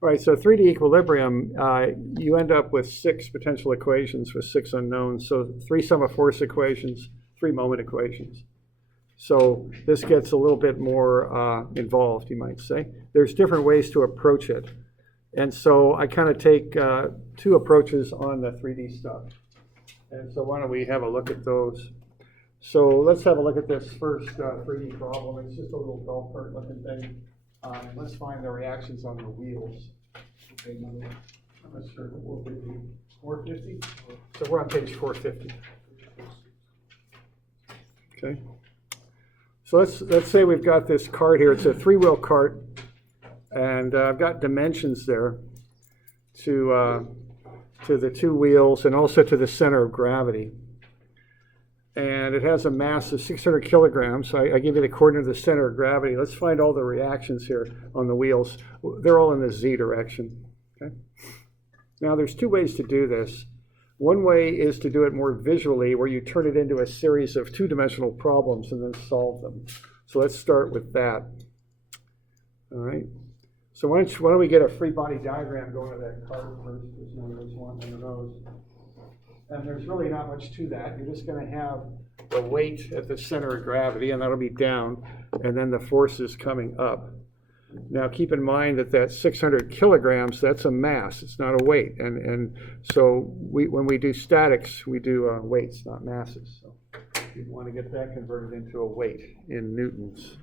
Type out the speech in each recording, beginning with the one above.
Right, so 3D equilibrium, you end up with 6 potential equations with 6 unknowns. So 3 sum of force equations, 3 moment equations. So this gets a little bit more involved, you might say. There's different ways to approach it. And so I kind of take 2 approaches on the 3D stuff. And so why don't we have a look at those. So let's have a look at this first 3D problem. It's just a little golf cart looking thing. Let's find the reactions on the wheels. Okay, I'm not sure, 450. 450? So we're on page 450. Okay. So let's say we've got this cart here. It's a 3-wheel cart, and I've got dimensions there to the 2 wheels and also to the center of gravity. And it has a mass of 600 kilograms. So I give you the coordinate of the center of gravity. Let's find all the reactions here on the wheels. They're all in the z direction. Okay. Now there's 2 ways to do this. One way is to do it more visually, where you turn it into a series of 2-dimensional problems and then solve them. So let's start with that. All right. So why don't we get a free body diagram going to that cart first? There's one of those. And there's really not much to that. You're just going to have the weight at the center of gravity, and that'll be down, and then the forces coming up. Now keep in mind that 600 kilograms, that's a mass, it's not a weight. And so when we do statics, we do weights, not masses. So you want to get that converted into a weight in newtons.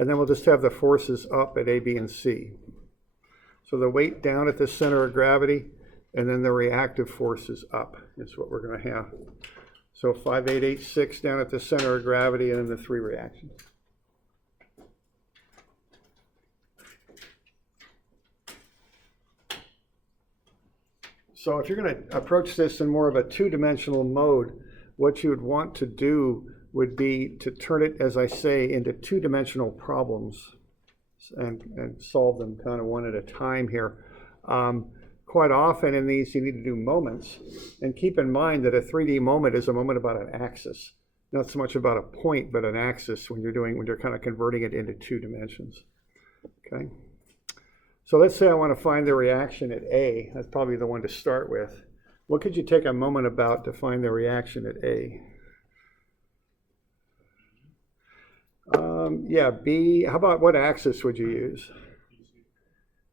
And then we'll just have the forces up at A, B, and C. So the weight down at the center of gravity, and then the reactive forces up is what we're going to have. So 5, 8, 8, 6 down at the center of gravity, and then the 3 reactions. So if you're going to approach this in more of a 2-dimensional mode, what you would want to do would be to turn it, as I say, into 2-dimensional problems and solve them kind of one at a time here. Quite often in these you need to do moments, and keep in mind that a 3D moment is a moment about an axis, not so much about a point but an axis when you're kind of converting it into 2 dimensions. Okay, so let's say I want to find the reaction at A. That's probably the one to start with. What could you take a moment about to find the reaction at A? Yeah, B. How about what axis would you use?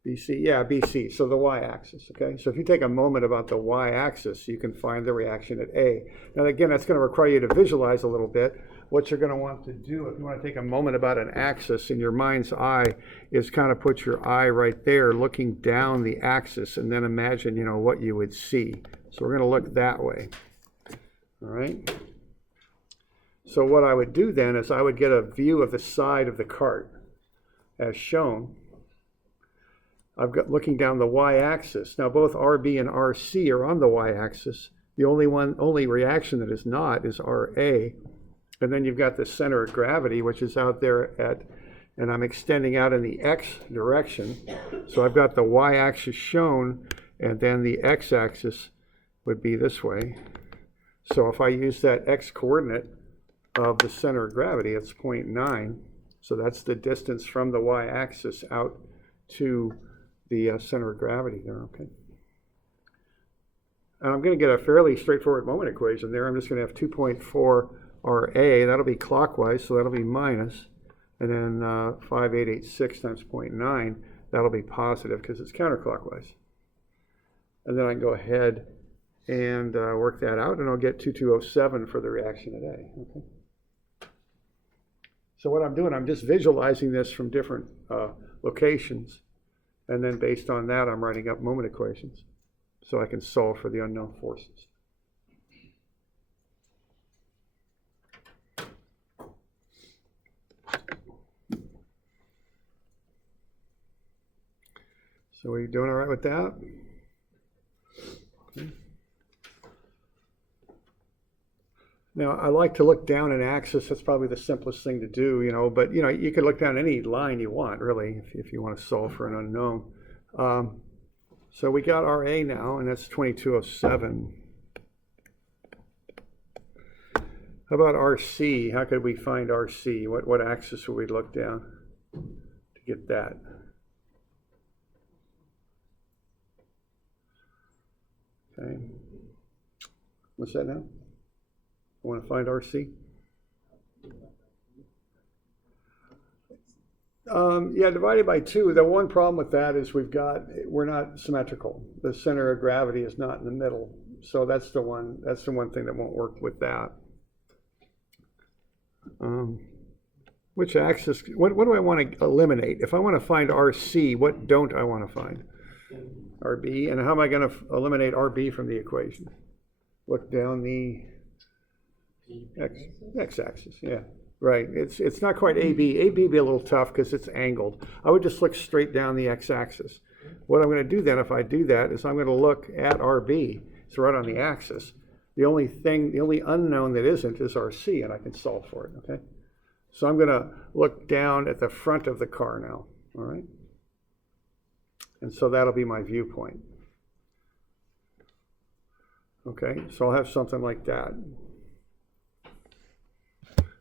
BC, yeah, BC, so the y-axis, okay? So if you take a moment about the y-axis, you can find the reaction at A. Now again, that's going to require you to visualize a little bit. What you're going to want to do, if you want to take a moment about an axis in your mind's eye, is kind of put your eye right there looking down the axis and then imagine, what you would see. So we're going to look that way, all right? So what I would do then is I would get a view of the side of the cart as shown. I've got looking down the y-axis. Now both RB and RC are on the y-axis. The only reaction that is not is RA. And then you've got the center of gravity, which is out there and I'm extending out in the x direction. So I've got the y-axis shown, and then the x-axis would be this way. So if I use that x coordinate of the center of gravity, it's 0.9. So that's the distance from the y-axis out to the center of gravity there, okay? And I'm going to get a fairly straightforward moment equation there. I'm just going to have 2.4 RA. That'll be clockwise, so that'll be minus. And then 5886 times 0.9, that'll be positive because it's counterclockwise. And then I can go ahead and work that out, and I'll get 2207 for the reaction at A. Okay. So what I'm doing, I'm just visualizing this from different locations, and then based on that, I'm writing up moment equations so I can solve for the unknown forces. So are you doing all right with that? Okay. Now, I like to look down an axis. That's probably the simplest thing to do, but you can look down any line you want, really, if you want to solve for an unknown. So we got RA now, and that's 2207. How about RC? How could we find RC? What axis would we look down to get that? Okay. What's that now? I want to find RC? Yeah, divided by 2. The one problem with that is we're not symmetrical. The center of gravity is not in the middle. So that's the one thing that won't work with that. Which axis, what do I want to eliminate? If I want to find RC, what don't I want to find? RB, and how am I going to eliminate RB from the equation? Look down the x-axis, yeah. Right, it's not quite AB. AB be a little tough because it's angled. I would just look straight down the x-axis. What I'm going to do then, if I do that, is I'm going to look at RB. It's right on the axis. The only unknown that isn't is RC, and I can solve for it, okay? So I'm going to look down at the front of the car now, all right? And so that'll be my viewpoint. Okay, so I'll have something like that.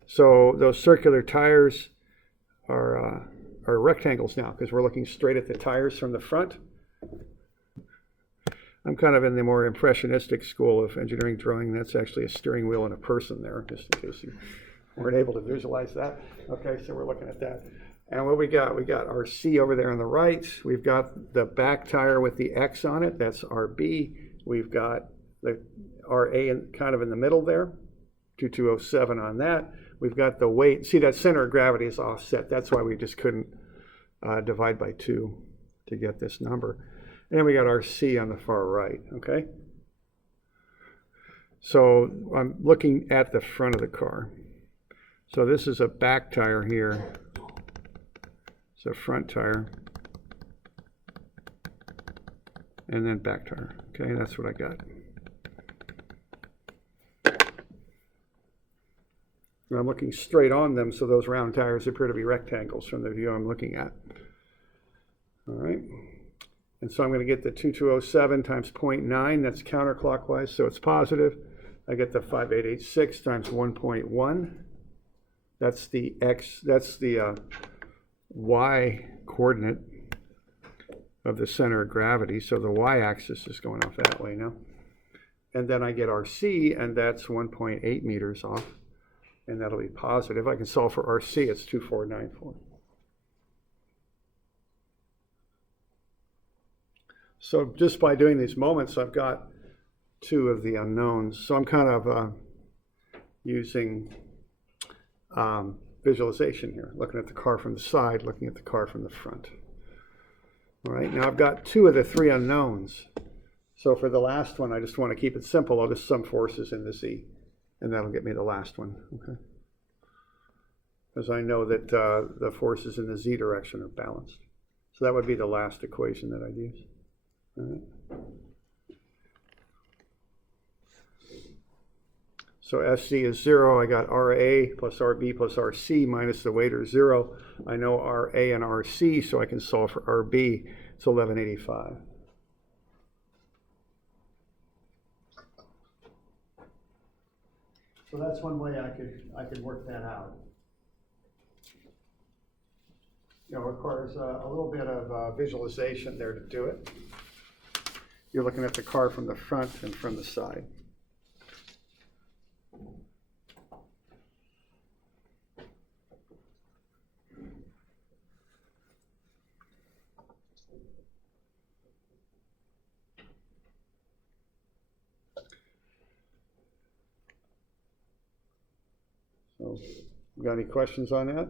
So those circular tires are rectangles now because we're looking straight at the tires from the front. I'm kind of in the more impressionistic school of engineering drawing. That's actually a steering wheel and a person there, just in case you weren't able to visualize that. Okay, so we're looking at that. And what we got our C over there on the right. We've got the back tire with the X on it. That's RB. We've got the RA kind of in the middle there, 2207 on that. We've got the weight. See, that center of gravity is offset. That's why we just couldn't divide by 2 to get this number. And then we got our C on the far right, okay? So I'm looking at the front of the car. So this is a back tire here. It's a front tire. And then back tire, okay? That's what I got. And I'm looking straight on them, so those round tires appear to be rectangles from the view I'm looking at. All right. And so I'm going to get the 2207 times 0.9, that's counterclockwise, so it's positive. I get the 5886 times 1.1. That's the X, that's the Y coordinate of the center of gravity, so the Y-axis is going off that way now. And then I get RC, and that's 1.8 meters off, and that'll be positive. I can solve for RC, it's 2494. So just by doing these moments, I've got 2 of the unknowns. So I'm kind of using visualization here, looking at the car from the side, looking at the car from the front. All right, now I've got 2 of the 3 unknowns. So for the last one, I just want to keep it simple. I'll just sum forces in the Z, and that'll get me the last one, okay? Because I know that the forces in the Z direction are balanced. So that would be the last equation that I'd use. All right. So SC is 0. I got RA plus RB plus RC minus the weight are 0. I know RA and RC, so I can solve for RB. It's 1185. So that's one way I could work that out. You know, it requires a little bit of visualization there to do it. You're looking at the car from the front and from the side. So, got any questions on that?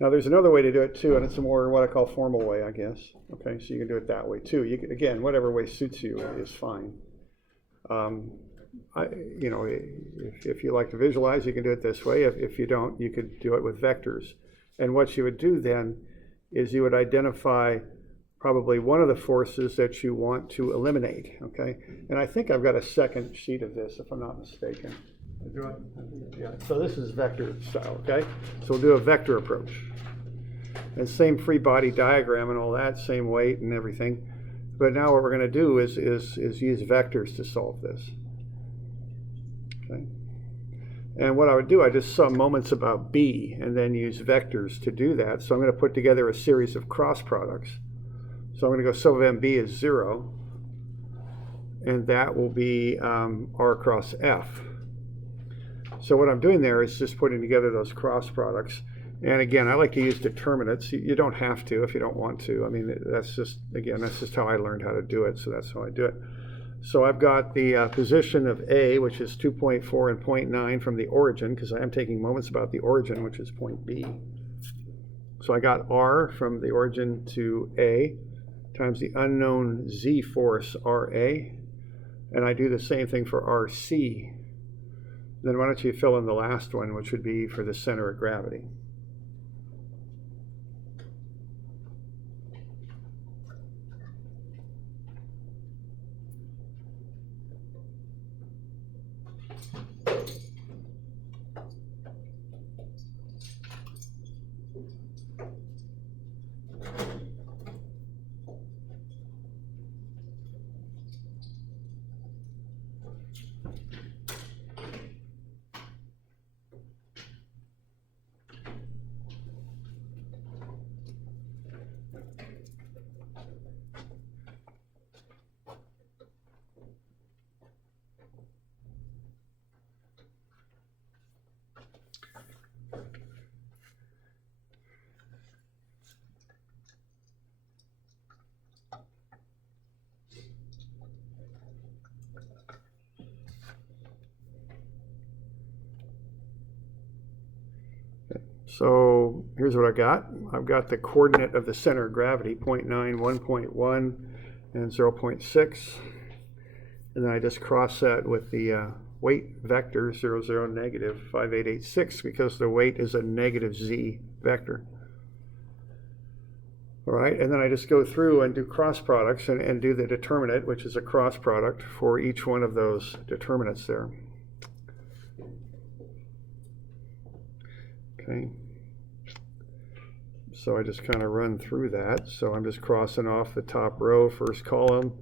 Now, there's another way to do it too, and it's a more what I call formal way, I guess. Okay, so you can do it that way too. You can, again, whatever way suits you is fine. You know, if you like to visualize, you can do it this way. If you don't, you could do it with vectors. And what you would do then is you would identify probably one of the forces that you want to eliminate. Okay, and I think I've got a second sheet of this, if I'm not mistaken. Yeah, so this is vector style, okay? So we'll do a vector approach. And same free body diagram and all that, same weight and everything. But now what we're going to do is use vectors to solve this. Okay. And what I would do, I just saw moments about B and then use vectors to do that. So I'm going to put together a series of cross products. So I'm going to go sum of MB is 0, and that will be R cross F. So what I'm doing there is just putting together those cross products. And again, I like to use determinants. You don't have to if you don't want to. I mean, that's just, again, that's just how I learned how to do it, so that's how I do it. So I've got the position of A, which is 2.4 and 0.9 from the origin, because I am taking moments about the origin, which is point B. So I got R from the origin to A times the unknown Z force RA, and I do the same thing for RC. Then why don't you fill in the last one, which would be for the center of gravity. So here's what I got. I've got the coordinate of the center of gravity, 0.9, 1.1, and 0.6. And then I just cross that with the weight vector, 0, 0, negative 5886, because the weight is a negative Z vector. All right, and then I just go through and do cross products and do the determinant, which is a cross product for each one of those determinants there. Okay. So I just kind of run through that. So I'm just crossing off the top row, first column,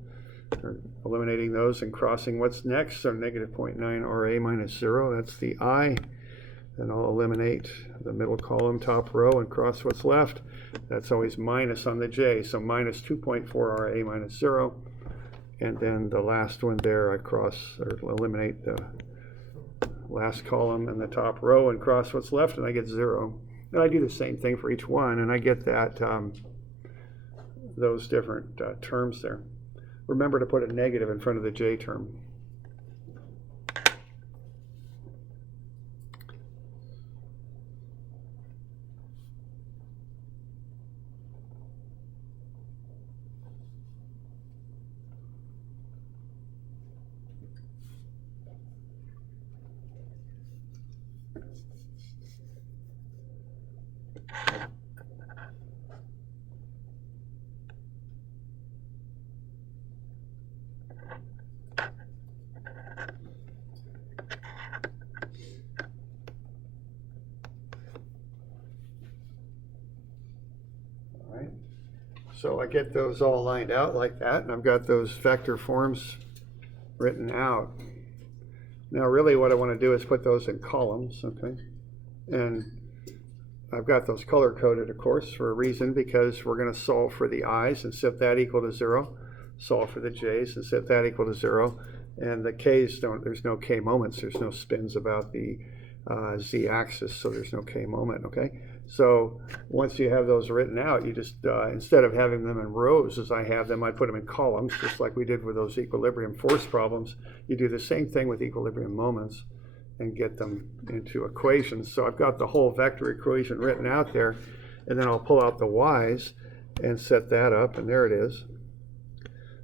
eliminating those and crossing what's next. So negative 0.9 RA minus 0, that's the I. Then I'll eliminate the middle column, top row, and cross what's left. That's always minus on the J, so minus 2.4 RA minus 0. And then the last one there, I cross or eliminate the last column and the top row and cross what's left, and I get 0. And I do the same thing for each one, and I get that those different terms there. Remember to put a negative in front of the J term. So I get those all lined out like that, and I've got those vector forms written out. Now really what I want to do is put those in columns, okay? And I've got those color coded, of course, for a reason, because we're going to solve for the i's and set that equal to 0, solve for the j's and set that equal to 0, and the k's there's no k moments, there's no spins about the z-axis, so there's no k moment, okay? So once you have those written out, you just, instead of having them in rows as I have them, I put them in columns, just like we did with those equilibrium force problems. You do the same thing with equilibrium moments and get them into equations. So I've got the whole vector equation written out there, and then I'll pull out the y's and set that up, and there it is.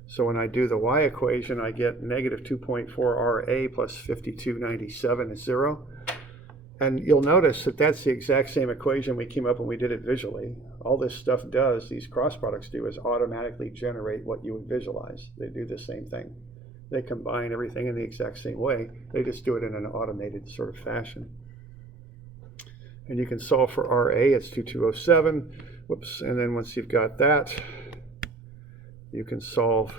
So when I do the y equation, I get negative 2.4 RA plus 5297 is 0. And you'll notice that that's the exact same equation we came up when we did it visually. All this stuff does, these cross products do, is automatically generate what you would visualize. They do the same thing. They combine everything in the exact same way. They just do it in an automated sort of fashion. And you can solve for RA, it's 2207. Whoops, and then once you've got that, you can solve,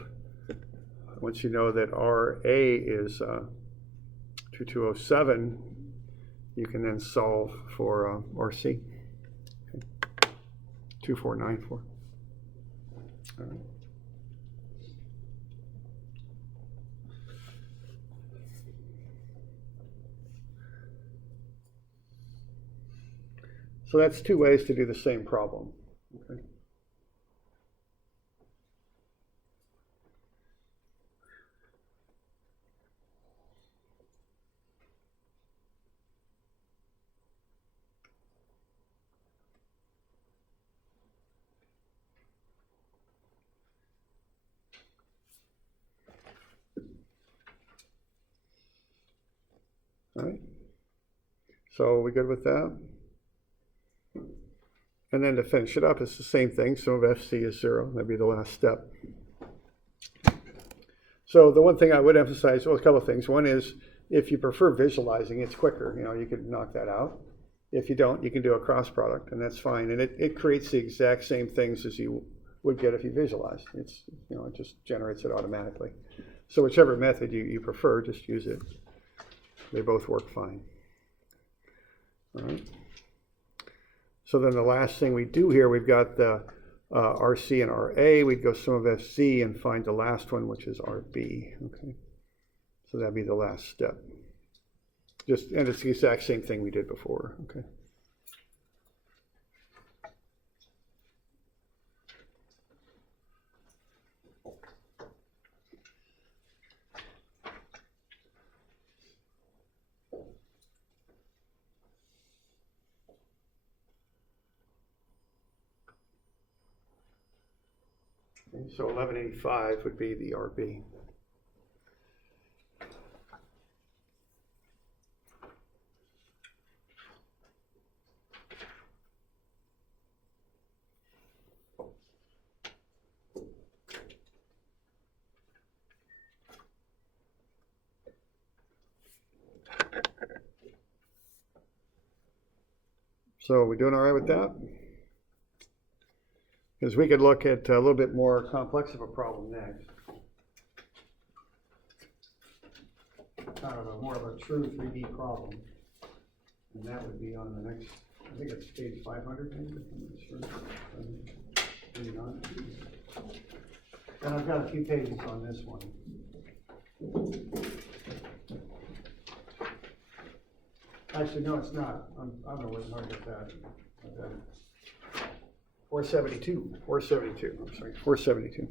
once you know that RA is 2207, you can then solve for RC. Okay. 2494. All right. So that's two ways to do the same problem. Okay. All right. So we good with that? And then to finish it up, it's the same thing. Sum of FC is 0. That'd be the last step. So the one thing I would emphasize, well, a couple of things. One is, if you prefer visualizing, it's quicker. You know, you could knock that out. If you don't, you can do a cross product, and that's fine. And it creates the exact same things as you would get if you visualized. It's, you know, it just generates it automatically. So whichever method you prefer, just use it. They both work fine. All right. So then the last thing we do here, we've got the RC and RA. We'd go sum of FC and find the last one, which is RB. Okay. So that'd be the last step. And it's the exact same thing we did before. Okay. So 1185 would be the RB. So are we doing all right with that? Because we could look at a little bit more complex of a problem next. Kind of more of a true 3D problem. And that would be on the next, I think it's page 500 maybe, I'm not sure. Maybe not. And I've got a few pages on this one. Actually, no, it's not. I don't know where to get that. 472, I'm sorry, 472.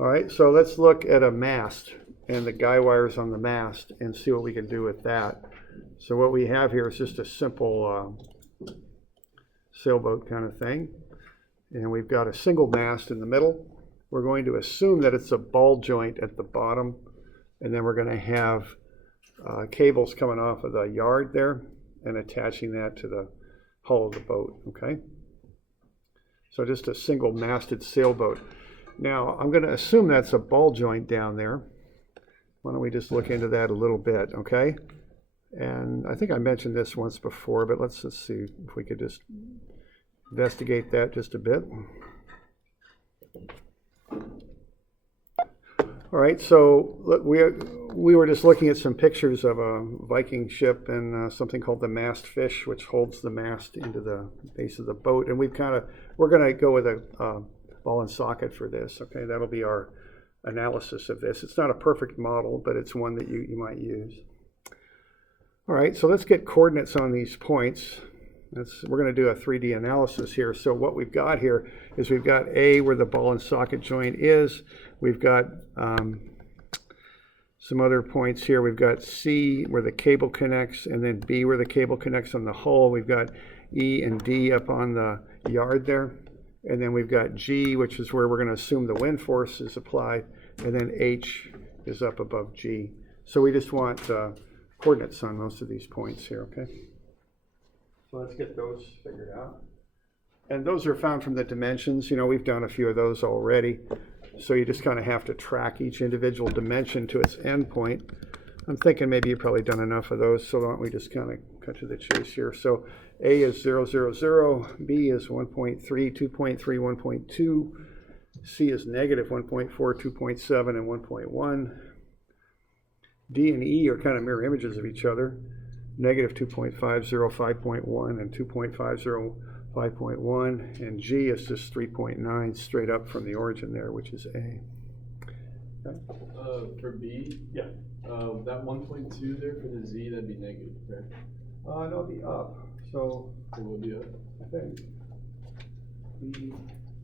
All right, so let's look at a mast and the guy wires on the mast and see what we can do with that. So what we have here is just a simple sailboat kind of thing. And we've got a single mast in the middle. We're going to assume that it's a ball joint at the bottom, and then we're going to have cables coming off of the yard there and attaching that to the hull of the boat, okay? So just a single masted sailboat. Now, I'm going to assume that's a ball joint down there. Why don't we just look into that a little bit, okay? And I think I mentioned this once before, but let's just see if we could just investigate that just a bit. All right, so we were just looking at some pictures of a Viking ship and something called the mast fish, which holds the mast into the base of the boat. And we're going to go with a ball and socket for this. Okay, that'll be our analysis of this. It's not a perfect model, but it's one that you might use. All right, so let's get coordinates on these points. We're going to do a 3D analysis here. So what we've got here is we've got A, where the ball and socket joint is. We've got some other points here. We've got C, where the cable connects, and then B, where the cable connects on the hull. We've got E and D up on the yard there. And then we've got G, which is where we're going to assume the wind force is applied. And then H is up above G. So we just want coordinates on most of these points here, okay? So let's get those figured out. And those are found from the dimensions. You know, we've done a few of those already. So you just kind of have to track each individual dimension to its endpoint. I'm thinking maybe you've probably done enough of those, so why don't we just kind of cut to the chase here. So A is 0, 0, 0, B is 1.3, 2.3, 1.2, C is negative 1.4, 2.7, and 1.1. D and E are kind of mirror images of each other. Negative 2.50, 5.1, and 2.50, 5.1. And G is just 3.9 straight up from the origin there, which is A. Okay. For B, Yeah. That 1.2 there for the Z, that'd be negative, right? No, it'll be up. So It will be up. I think B,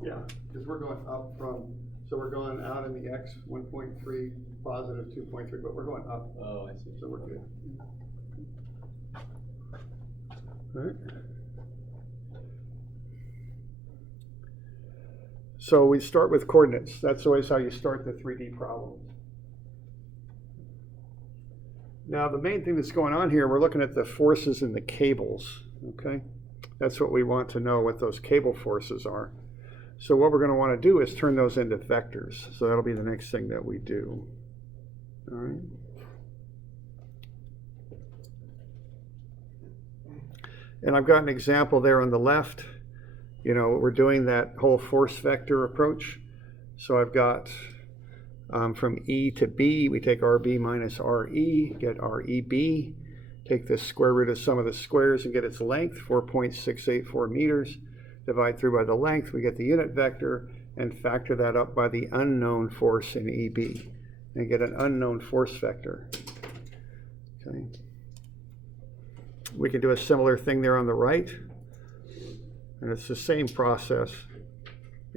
yeah, because we're going up from, so we're going out in the X 1.3, positive 2.3, but we're going up. Oh, I see. So we're good. All right. So we start with coordinates. That's always how you start the 3D problems. Now the main thing that's going on here, we're looking at the forces in the cables, okay? That's what we want to know, what those cable forces are. So what we're going to want to do is turn those into vectors. So that'll be the next thing that we do. All right. And I've got an example there on the left. You know, we're doing that whole force vector approach. So I've got from E to B, we take RB minus RE, get REB, take the square root of sum of the squares and get its length, 4.684 meters. Divide through by the length, we get the unit vector, and factor that up by the unknown force in EB, and get an unknown force vector. Okay. We can do a similar thing there on the right, and it's the same process.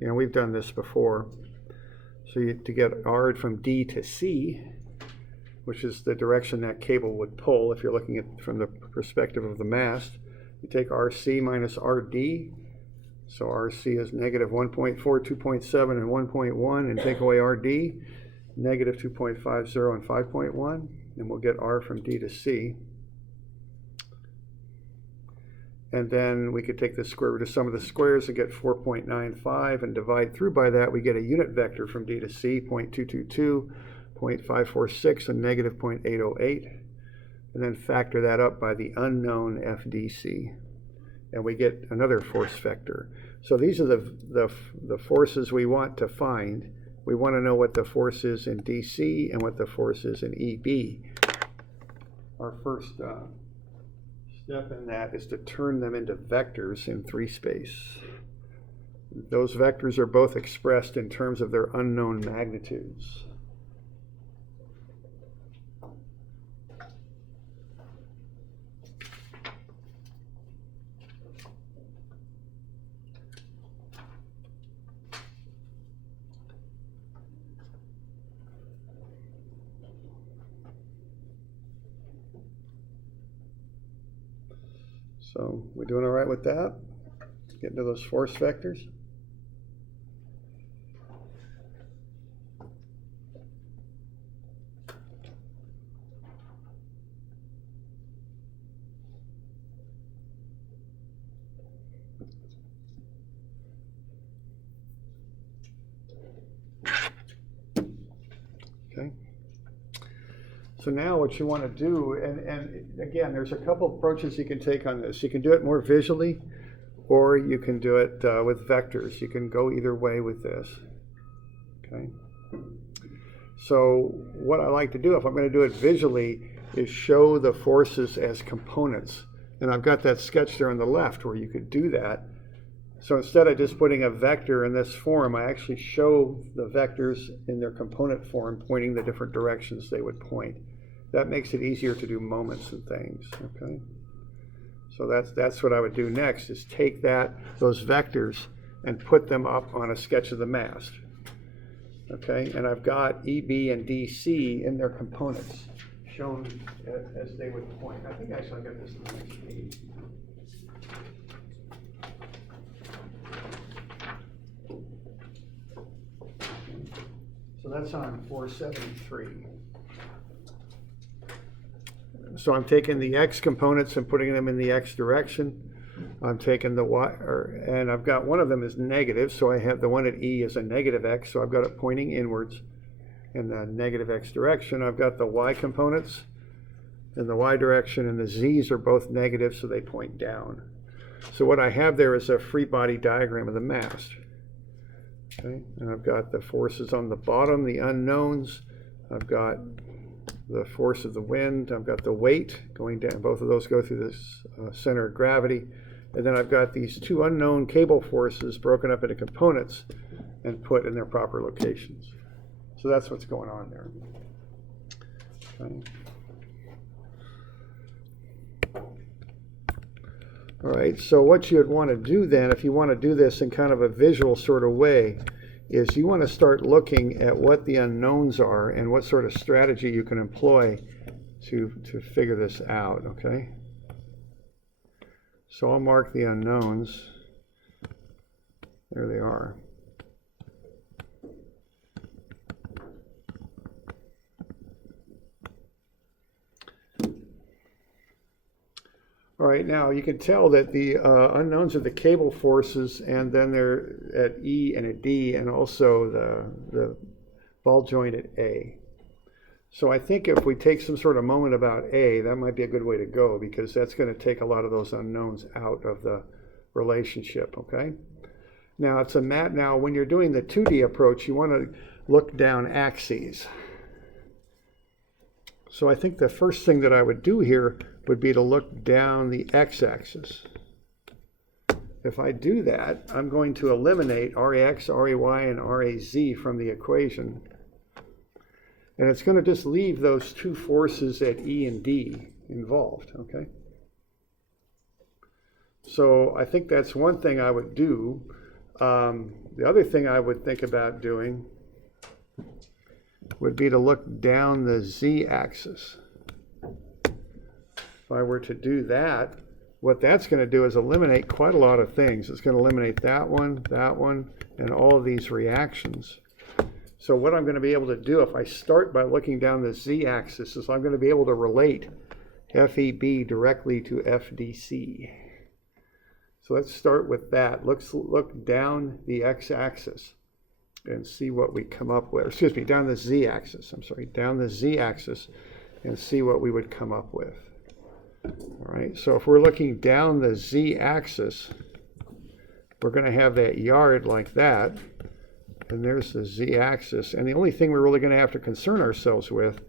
You know, we've done this before. So to get R from D to C, which is the direction that cable would pull if you're looking at from the perspective of the mast, you take RC minus RD. So RC is negative 1.4, 2.7, and 1.1, and take away RD, negative 2.50 and 5.1, and we'll get R from D to C. And then we could take the square root of sum of the squares and get 4.95, and divide through by that, we get a unit vector from D to C, 0.222, 0.546, and negative 0.808. And then factor that up by the unknown FDC. And we get another force vector. So these are the forces we want to find. We want to know what the force is in DC and what the force is in EB. Our first step in that is to turn them into vectors in 3 space. Those vectors are both expressed in terms of their unknown magnitudes. So we're doing all right with that? Getting to those force vectors? Okay. So now what you want to do, and again, there's a couple approaches you can take on this. You can do it more visually, or you can do it with vectors. You can go either way with this. Okay. So what I like to do, if I'm going to do it visually, is show the forces as components. And I've got that sketch there on the left where you could do that. So instead of just putting a vector in this form, I actually show the vectors in their component form, pointing the different directions they would point. That makes it easier to do moments and things, okay? So that's what I would do next, is take those vectors and put them up on a sketch of the mast, okay? And I've got EB and DC in their components shown as they would point. I think actually I got this on the next page. So that's on 473. So I'm taking the X components and putting them in the X direction. I'm taking the Y, and I've got one of them is negative, so I have the one at E is a negative X, so I've got it pointing inwards in the negative X direction. I've got the Y components, in the y direction, and the z's are both negative, so they point down. So what I have there is a free body diagram of the mast. Okay, and I've got the forces on the bottom, the unknowns. I've got the force of the wind. I've got the weight going down. Both of those go through this center of gravity. And then I've got these two unknown cable forces broken up into components and put in their proper locations. So that's what's going on there. Okay. All right, so what you'd want to do then, if you want to do this in kind of a visual sort of way, is you want to start looking at what the unknowns are and what sort of strategy you can employ to figure this out, okay? So I'll mark the unknowns. There they are. All right, now you can tell that the unknowns are the cable forces, and then they're at E and at D, and also the ball joint at A. So I think if we take some sort of moment about A, that might be a good way to go, because that's going to take a lot of those unknowns out of the relationship, okay? Now, now when you're doing the 2D approach, you want to look down axes. So I think the first thing that I would do here would be to look down the x-axis. If I do that, I'm going to eliminate RAX, RAY, and RAZ from the equation. And it's going to just leave those two forces at E and D involved, okay? So I think that's one thing I would do. The other thing I would think about doing would be to look down the z-axis. If I were to do that, what that's going to do is eliminate quite a lot of things. It's going to eliminate that one, and all of these reactions. So what I'm going to be able to do if I start by looking down the z-axis is I'm going to be able to relate FEB directly to FDC. So let's start with that. Let's look down the x-axis and see what we come up with. Excuse me, down the z-axis. I'm sorry, down the z-axis and see what we would come up with. All right, so if we're looking down the z-axis, we're going to have that yard like that, and there's the z-axis, and the only thing we're really going to have to concern ourselves with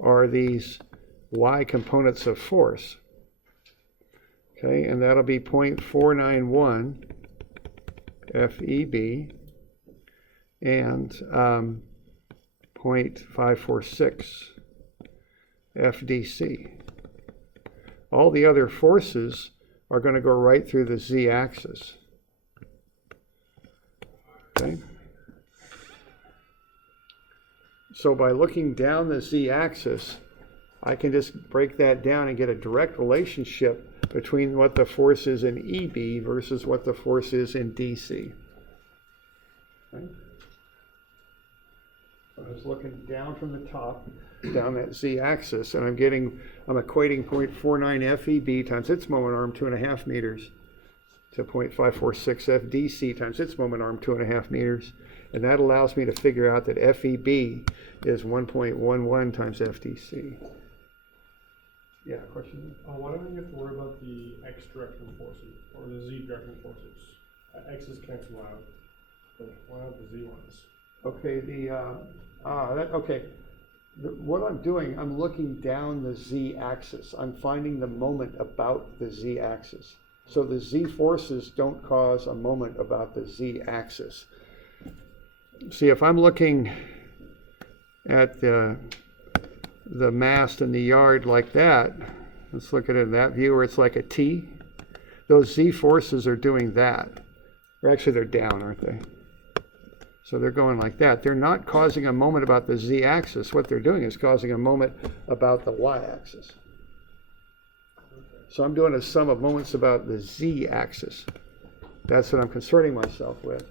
are these y components of force. Okay, and that'll be 0.491 FEB and 0.546 FDC. All the other forces are going to go right through the z-axis. Okay? So by looking down the z-axis, I can just break that down and get a direct relationship between what the force is in EB versus what the force is in DC. Okay? I'm just looking down from the top, down that z-axis, and I'm equating 0.49 FEB times its moment arm, 2.5 meters, to 0.546 FDC times its moment arm, 2.5 meters. And that allows me to figure out that FEB is 1.11 times FDC. Yeah, question? Why don't we have to worry about the x direction forces, or the z direction forces? X's cancel out, but why not the z ones? Okay, what I'm doing, I'm looking down the z-axis. I'm finding the moment about the z-axis. So the z forces don't cause a moment about the z-axis. See, if I'm looking at the mast and the yard like that, let's look at it in that view where it's like a T. Those z forces are doing that. Or actually, they're down, aren't they? So they're going like that. They're not causing a moment about the z-axis. What they're doing is causing a moment about the y-axis. So I'm doing a sum of moments about the z-axis. That's what I'm concerning myself with.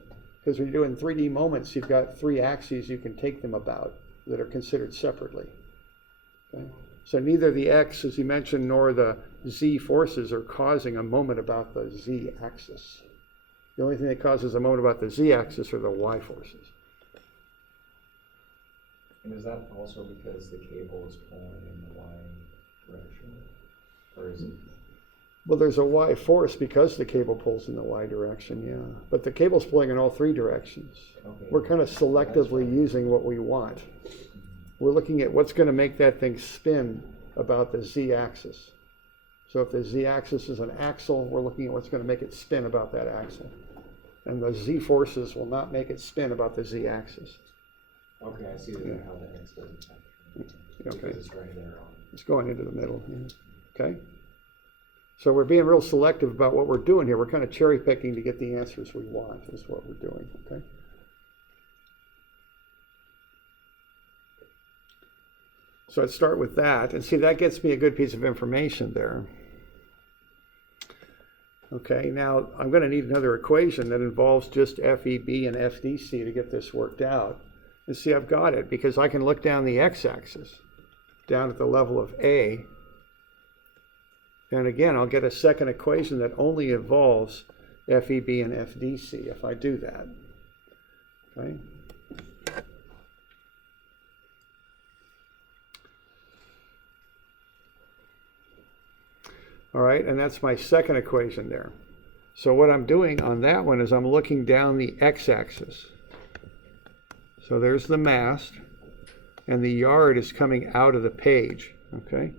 Because when you're doing 3D moments, you've got three axes you can take them about that are considered separately. Okay? So neither the x, as you mentioned, nor the z forces are causing a moment about the z-axis. The only thing that causes a moment about the z-axis are the y forces. And is that also because the cable is pulling in the y direction? Or is it? Well, there's a y force because the cable pulls in the y direction, yeah. But the cable's pulling in all three directions. Okay. We're kind of selectively using what we want. We're looking at what's going to make that thing spin about the z-axis. So if the z-axis is an axle, we're looking at what's going to make it spin about that axle. And the z-forces will not make it spin about the z-axis. Okay, I see that how the x doesn't factor. Okay. Because it's right there on. It's going into the middle, yeah. Okay? So we're being real selective about what we're doing here. We're kind of cherry picking to get the answers we want is what we're doing, okay? So I'd start with that, and see, that gets me a good piece of information there. Okay, now I'm going to need another equation that involves just FEB and FDC to get this worked out. And see, I've got it because I can look down the x-axis, down at the level of A. And again, I'll get a second equation that only involves FEB and FDC if I do that. Okay. All right, and that's my second equation there. So what I'm doing on that one is I'm looking down the x-axis. So there's the mast, and the yard is coming out of the page, okay?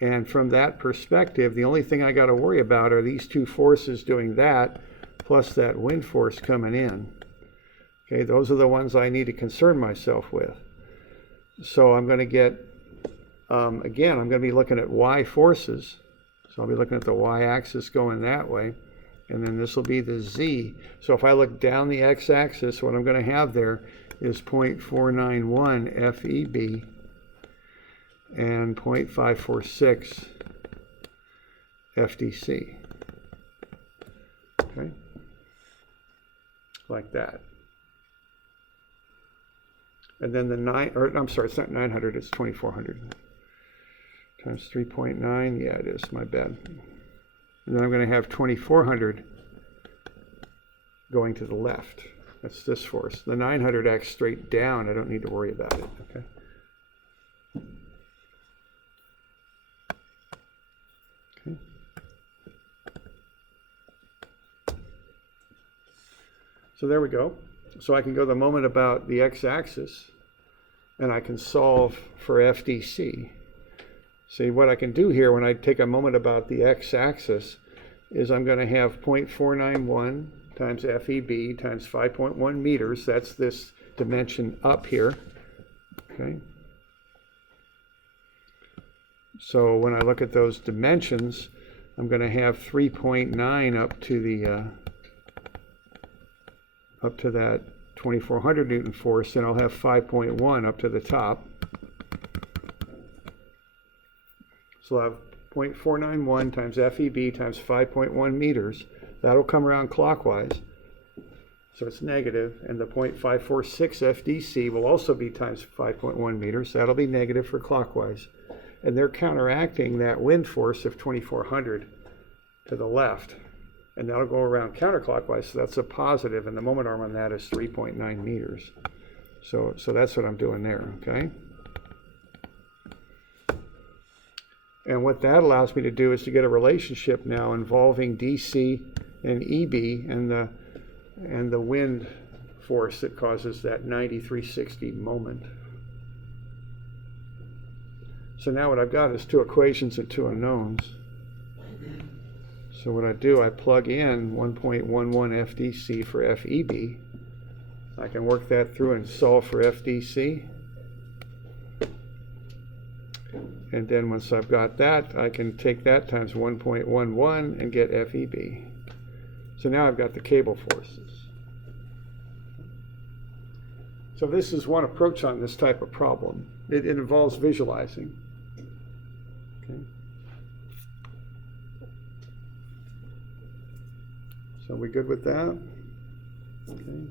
And from that perspective, the only thing I got to worry about are these two forces doing that, plus that wind force coming in. Okay, those are the ones I need to concern myself with. So I'm going to get, again, I'm going to be looking at y forces. So I'll be looking at the y-axis going that way, and then this will be the z. So if I look down the x-axis, what I'm going to have there is 0.491 FEB and 0.546 FDC. Okay, like that. And then it's not 900, it's 2400. Times 3.9, yeah, it is, my bad. And then I'm going to have 2400 going to the left. That's this force. The 900 acts straight down. I don't need to worry about it, okay? Okay. So there we go. So I can go the moment about the x-axis, and I can solve for FDC. See, what I can do here when I take a moment about the x-axis is I'm going to have 0.491 times FEB times 5.1 meters. That's this dimension up here. Okay. So when I look at those dimensions, I'm going to have 3.9 up to the up to that 2400 Newton force, and I'll have 5.1 up to the top. So I'll have 0.491 times FEB times 5.1 meters. That'll come around clockwise. So it's negative, and the 0.546 FDC will also be times 5.1 meters. That'll be negative for clockwise. And they're counteracting that wind force of 2400 to the left. And that'll go around counterclockwise, so that's a positive, and the moment arm on that is 3.9 meters. So that's what I'm doing there, okay? And what that allows me to do is to get a relationship now involving DC and EB and the wind force that causes that 9360 moment. So now what I've got is two equations and two unknowns. So what I do, I plug in 1.11 FDC for FEB. I can work that through and solve for FDC. And then once I've got that, I can take that times 1.11 and get FEB. So now I've got the cable forces. So this is one approach on this type of problem. It involves visualizing. Okay. So we good with that? Okay.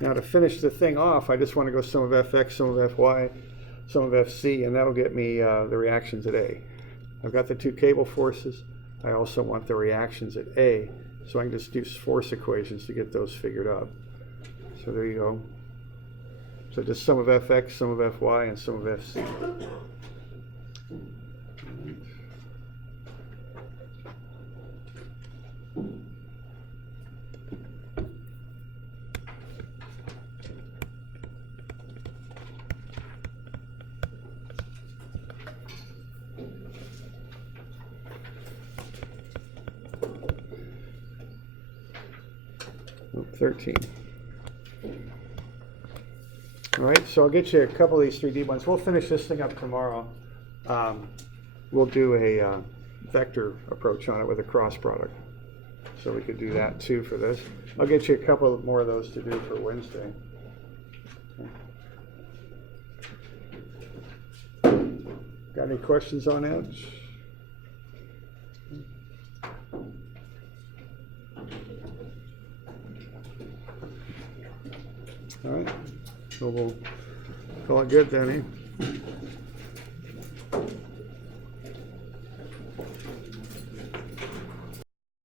Now to finish the thing off, I just want to go some of Fx, some of Fy, some of Fc, and that'll get me the reactions at A. I've got the two cable forces. I also want the reactions at A, so I can just do force equations to get those figured out. So there you go. So just some of Fx, some of Fy, and some of Fc. Oh, 13. All right, so I'll get you a couple of these 3D ones. We'll finish this thing up tomorrow. We'll do a vector approach on it with a cross product. So we could do that too for this. I'll get you a couple more of those to do for Wednesday. Got any questions on that? All right, so we'll call it good then, eh?